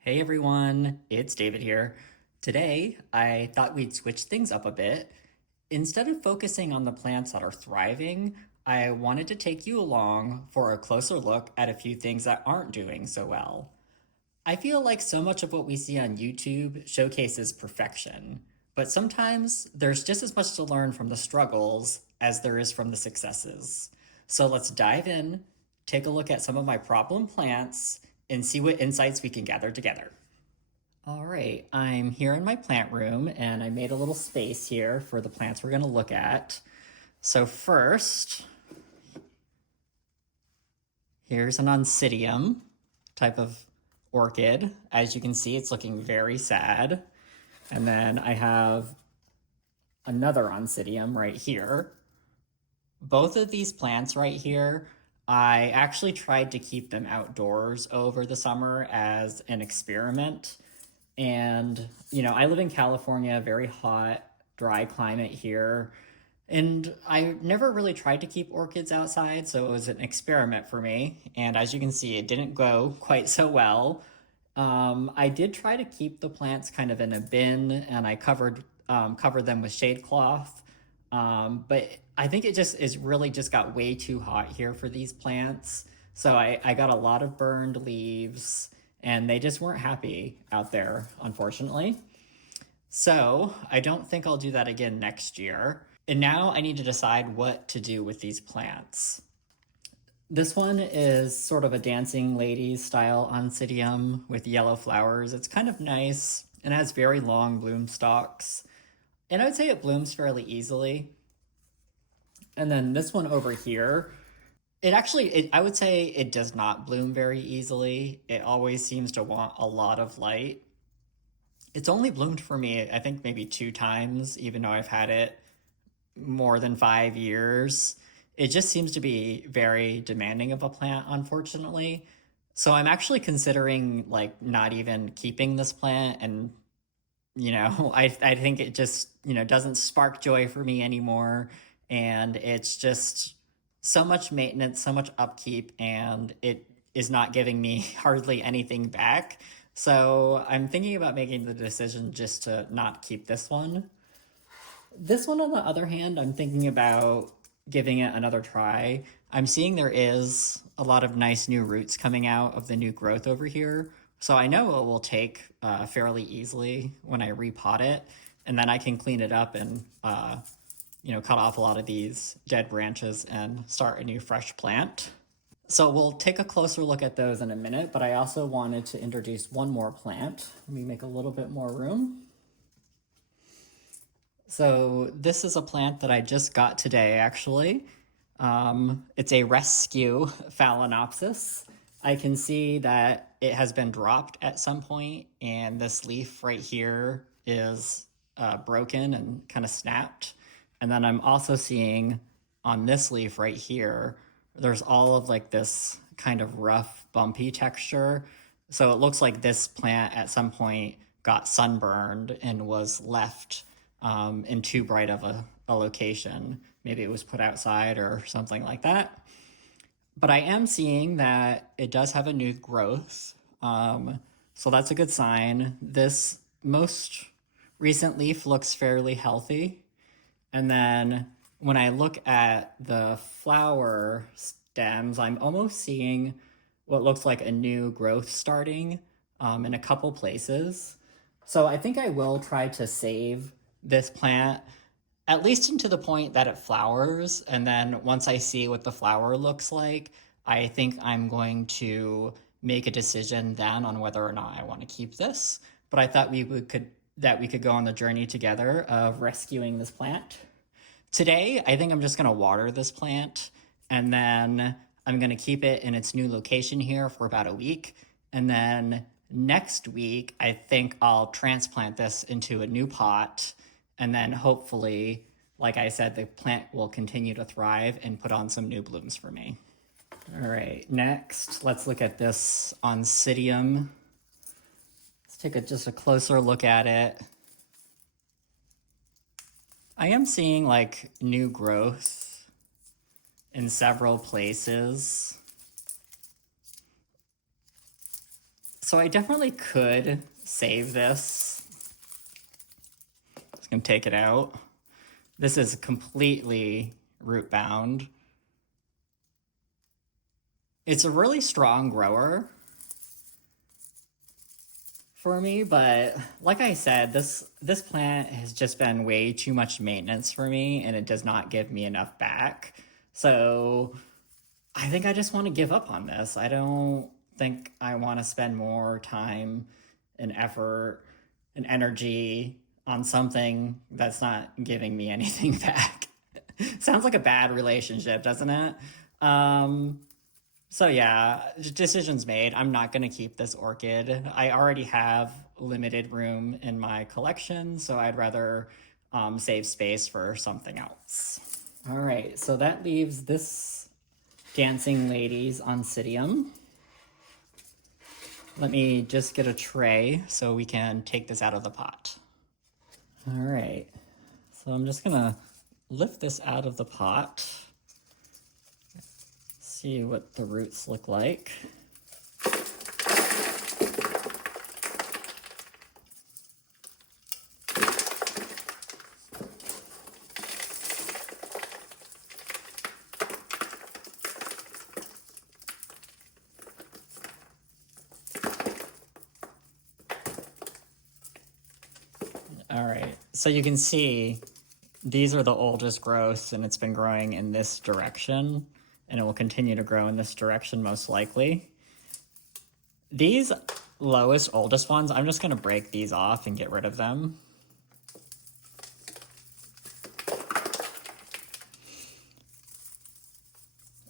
Hey everyone, it's David here. Today, I thought we'd switch things up a bit. Instead of focusing on the plants that are thriving, I wanted to take you along for a closer look at a few things that aren't doing so well. I feel like so much of what we see on YouTube showcases perfection, but sometimes there's just as much to learn from the struggles as there is from the successes. So let's dive in, take a look at some of my problem plants, and see what insights we can gather together. All right, I'm here in my plant room and I made a little space here for the plants we're going to look at. So first, here's an Oncidium type of orchid. As you can see, it's looking very sad. And then I have another Oncidium right here. Both of these plants right here, I actually tried to keep them outdoors over the summer as an experiment. And, I live in California, very hot, dry climate here. And I never really tried to keep orchids outside, so it was an experiment for me. And as you can see, it didn't go quite so well. I did try to keep the plants kind of in a bin, and I covered them with shade cloth. But I think it just is really just got way too hot here for these plants. So I got a lot of burned leaves, and they just weren't happy out there, unfortunately. So I don't think I'll do that again next year. And now I need to decide what to do with these plants. This one is sort of a dancing ladies style Oncidium with yellow flowers. It's kind of nice and has very long bloom stalks. And I would say it blooms fairly easily. And then this one over here, I would say it does not bloom very easily. It always seems to want a lot of light. It's only bloomed for me, I think maybe two times, even though I've had it more than 5 years. It just seems to be very demanding of a plant, unfortunately. So I'm actually considering like not even keeping this plant, and I think it just doesn't spark joy for me anymore, and it's just so much maintenance, so much upkeep, and it is not giving me hardly anything back. So I'm thinking about making the decision just to not keep this one. This one, on the other hand, I'm thinking about giving it another try. I'm seeing there is a lot of nice new roots coming out of the new growth over here. So I know it will take fairly easily when I repot it. And then I can clean it up and, cut off a lot of these dead branches and start a new fresh plant. So we'll take a closer look at those in a minute, but I also wanted to introduce one more plant. Let me make a little bit more room. So this is a plant that I just got today, actually. It's a rescue Phalaenopsis. I can see that it has been dropped at some point, and this leaf right here is broken and kind of snapped. And then I'm also seeing on this leaf right here, there's all of like this kind of rough, bumpy texture. So it looks like this plant at some point got sunburned and was left in too bright of a location. Maybe it was put outside or something like that. But I am seeing that it does have a new growth. So that's a good sign. This most recent leaf looks fairly healthy. And then when I look at the flower stems, I'm almost seeing what looks like a new growth starting in a couple places. So I think I will try to save this plant at least into the point that it flowers. And then once I see what the flower looks like, I think I'm going to make a decision then on whether or not I want to keep this. But I thought we could go on the journey together of rescuing this plant. Today, I think I'm just going to water this plant, and then I'm going to keep it in its new location here for about a week. And then next week, I think I'll transplant this into a new pot. And then hopefully, like I said, the plant will continue to thrive and put on some new blooms for me. All right, next, let's look at this Oncidium. Let's take just a closer look at it. I am seeing like new growth in several places. So I definitely could save this. Just gonna take it out. This is completely root bound. It's a really strong grower for me, but like I said, this plant has just been way too much maintenance for me, and it does not give me enough back. So I think I just want to give up on this. I don't think I want to spend more time and effort and energy on something that's not giving me anything back. Sounds like a bad relationship, doesn't it? So yeah, decision's made. I'm not going to keep this orchid. I already have limited room in my collection, so I'd rather save space for something else. All right, so that leaves this Dancing Ladies Oncidium. Let me just get a tray so we can take this out of the pot. All right, so I'm just gonna lift this out of the pot. See what the roots look like. All right, so you can see these are the oldest growths, and it's been growing in this direction, and it will continue to grow in this direction most likely. These lowest, oldest ones, I'm just going to break these off and get rid of them.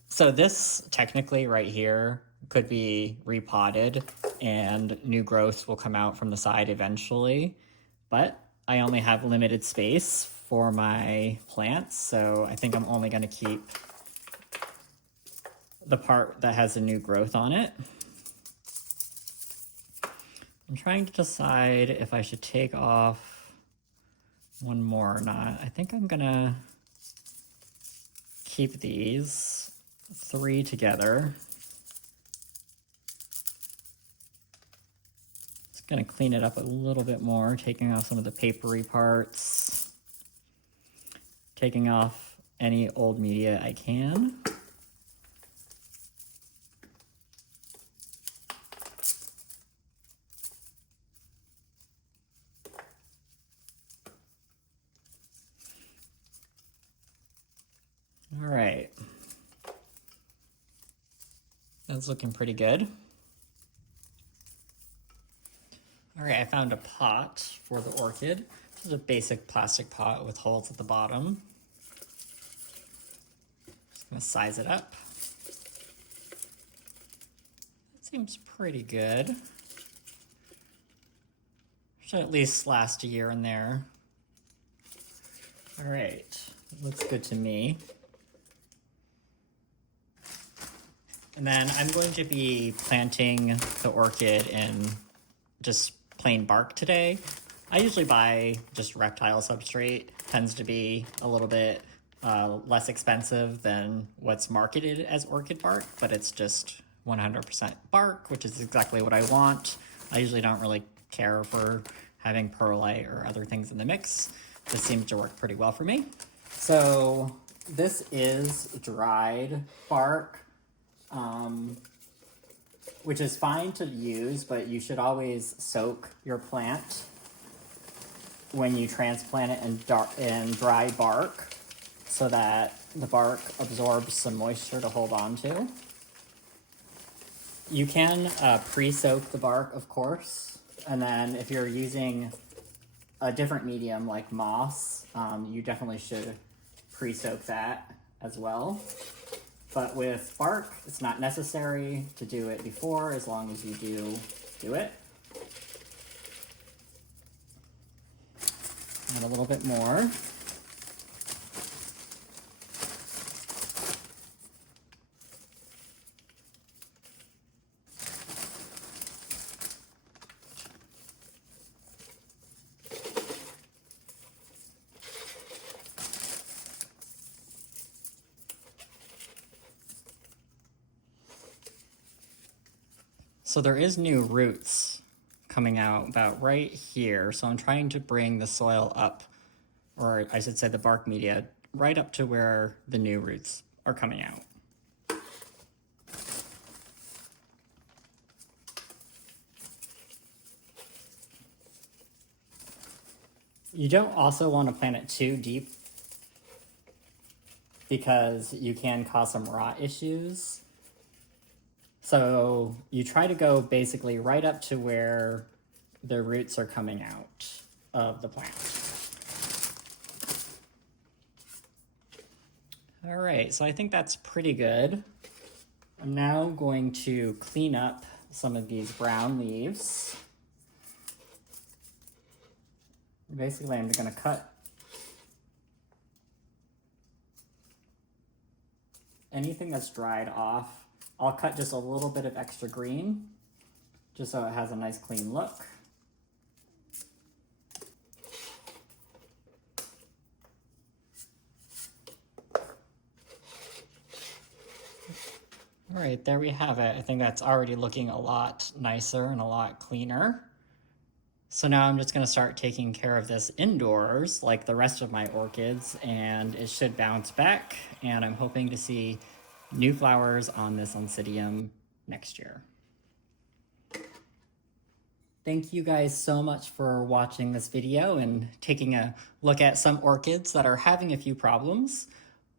So this technically right here could be repotted and new growth will come out from the side eventually, but I only have limited space for my plants, so I think I'm only going to keep the part that has a new growth on it. I'm trying to decide if I should take off one more or not. I think I'm gonna keep these 3 together. Just gonna clean it up a little bit more, taking off some of the papery parts, taking off any old media I can. All right, that's looking pretty good. All right, I found a pot for the orchid. This is a basic plastic pot with holes at the bottom. Just gonna size it up. That seems pretty good. Should at least last a year in there. All right, looks good to me. And then I'm going to be planting the orchid in just plain bark today. I usually buy just reptile substrate. Tends to be a little bit less expensive than what's marketed as orchid bark, but it's just 100% bark, which is exactly what I want. I usually don't really care for having perlite or other things in the mix. This seems to work pretty well for me. So this is dried bark. Which is fine to use, but you should always soak your plant when you transplant it in dry bark so that the bark absorbs some moisture to hold on to. You can pre-soak the bark, of course, and then if you're using a different medium like moss, you definitely should pre-soak that as well. But with bark, it's not necessary to do it before, as long as you do it. Add a little bit more. So there is new roots coming out about right here. So I'm trying to bring the soil up, or I should say the bark media, right up to where the new roots are coming out. You don't also want to plant it too deep because you can cause some rot issues. So you try to go basically right up to where the roots are coming out of the plant. All right, so I think that's pretty good. I'm now going to clean up some of these brown leaves. Basically, I'm going to cut anything that's dried off. I'll cut just a little bit of extra green, just so it has a nice clean look. All right, there we have it. I think that's already looking a lot nicer and a lot cleaner. So now I'm just going to start taking care of this indoors like the rest of my orchids, and it should bounce back, and I'm hoping to see new flowers on this Oncidium next year. Thank you guys so much for watching this video and taking a look at some orchids that are having a few problems.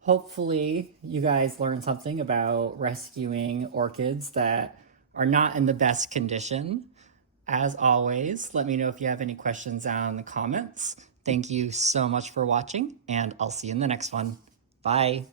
Hopefully you guys learned something about rescuing orchids that are not in the best condition. As always, let me know if you have any questions down in the comments. Thank you so much for watching, and I'll see you in the next one. Bye.